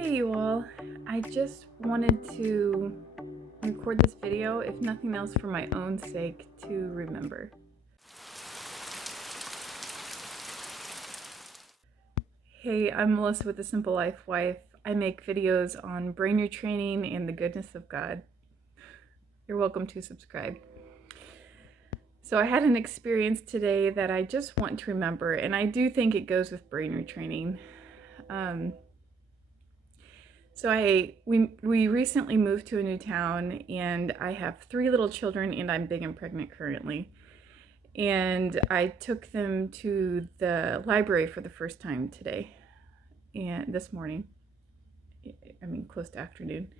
Hey you all, I just wanted to record this video, if nothing else for my own sake, to remember. Hey, I'm Melissa with The Simple Life Wife. I make videos on brain retraining and the goodness of God. You're welcome to subscribe. So I had an experience today that I just want to remember, and I do think it goes with brain retraining. So we recently moved to a new town, and I have 3 little children, and I'm big and pregnant currently. And I took them to the library for the first time today, and this morning, close to afternoon.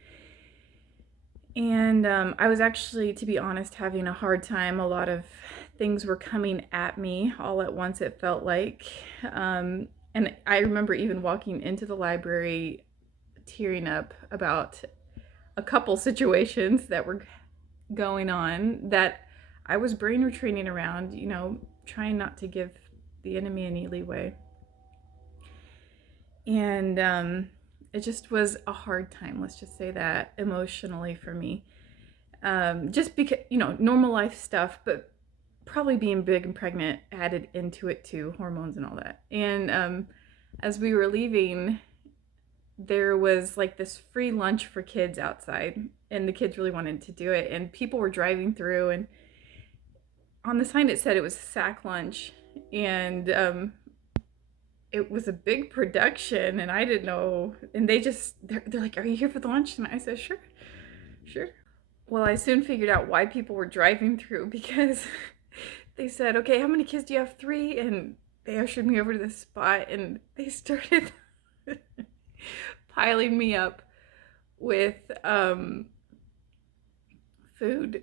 And I was actually, to be honest, having a hard time. A lot of things were coming at me all at once, it felt like. And I remember even walking into the library tearing up about a couple situations that were going on that I was brain retraining around, trying not to give the enemy any leeway. And it just was a hard time, let's just say that, emotionally for me. Just because, normal life stuff, but probably being big and pregnant added into it too, hormones and all that. And as we were leaving, there was like this free lunch for kids outside, and the kids really wanted to do it, and people were driving through, and on the sign it said it was sack lunch, and it was a big production, and I didn't know, and they're like, "Are you here for the lunch?" And I said, sure. Well, I soon figured out why people were driving through, because they said, "Okay, how many kids do you have?" 3. And they ushered me over to this spot, and they started piling me up with food.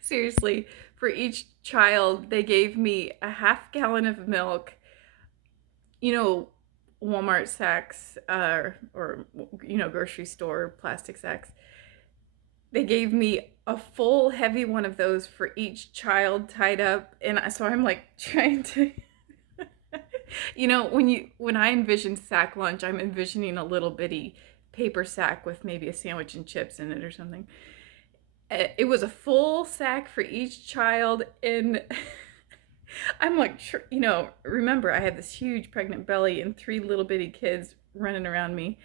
Seriously, for each child, they gave me a half gallon of milk, Walmart sacks, or grocery store plastic sacks. They gave me a full heavy one of those for each child tied up, and so I'm like trying to when I envision sack lunch, I'm envisioning a little bitty paper sack with maybe a sandwich and chips in it or something. It was a full sack for each child, and I'm like, remember, I had this huge pregnant belly and 3 little bitty kids running around me.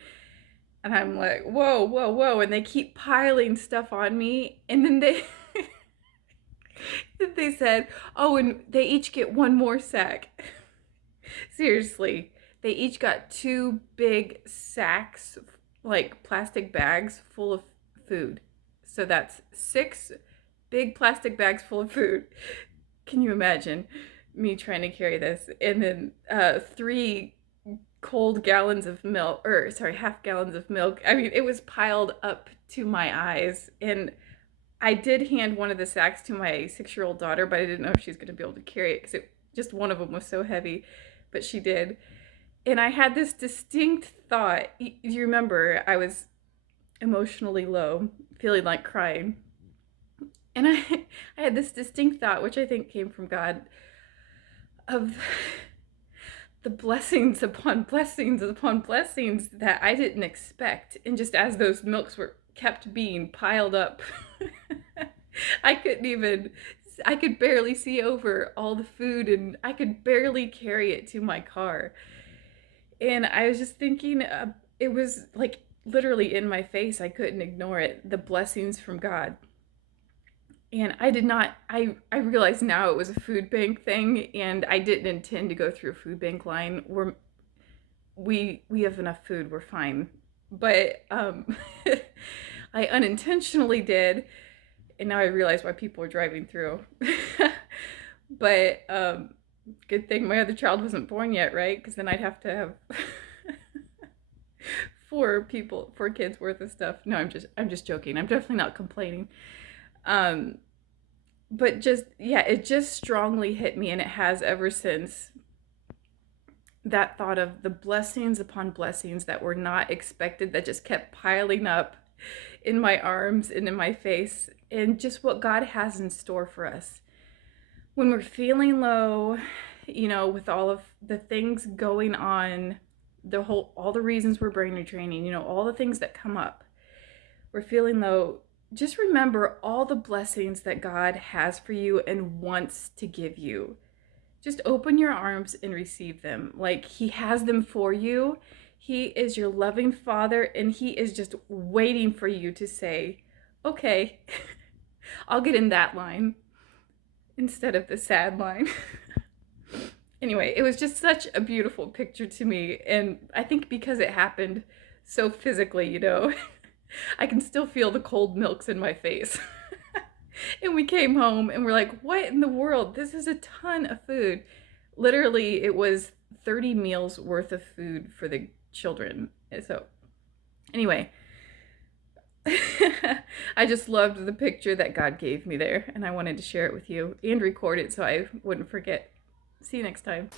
And I'm like, whoa, whoa, whoa. And they keep piling stuff on me. And then they said, oh, and they each get 1 more sack. Seriously, they each got 2 big sacks, like plastic bags full of food. So that's 6 big plastic bags full of food. Can you imagine me trying to carry this? And then 3 half gallons of milk. I mean, it was piled up to my eyes. And I did hand one of the sacks to my 6-year-old daughter, but I didn't know if she was going to be able to carry it, because just one of them was so heavy, but she did. And I had this distinct thought. You remember, I was emotionally low, feeling like crying. And I had this distinct thought, which I think came from God, of the blessings upon blessings upon blessings that I didn't expect. And just as those milks were kept being piled up, I could barely see over all the food, and I could barely carry it to my car. And I was just thinking, it was like literally in my face. I couldn't ignore it. The blessings from God. And I realize now it was a food bank thing, and I didn't intend to go through a food bank line. We have enough food, we're fine. But I unintentionally did, and now I realize why people were driving through. But good thing my other child wasn't born yet, right? Because then I'd have to have 4 kids worth of stuff. No, I'm just joking. I'm definitely not complaining. But it just strongly hit me, and it has ever since. That thought of the blessings upon blessings that were not expected, that just kept piling up in my arms and in my face, and just what God has in store for us. When we're feeling low, with all of the things going on all the reasons we're brain retraining, you know, all the things that come up. We're feeling low. Just remember all the blessings that God has for you and wants to give you. Just open your arms and receive them. Like he has them for you. He is your loving Father, and he is just waiting for you to say, okay, I'll get in that line instead of the sad line. Anyway, it was just such a beautiful picture to me. And I think because it happened so physically, you know, I can still feel the cold milks in my face. And we came home and we're like, what in the world? This is a ton of food. Literally, it was 30 meals worth of food for the children. So anyway, I just loved the picture that God gave me there, and I wanted to share it with you and record it so I wouldn't forget. See you next time.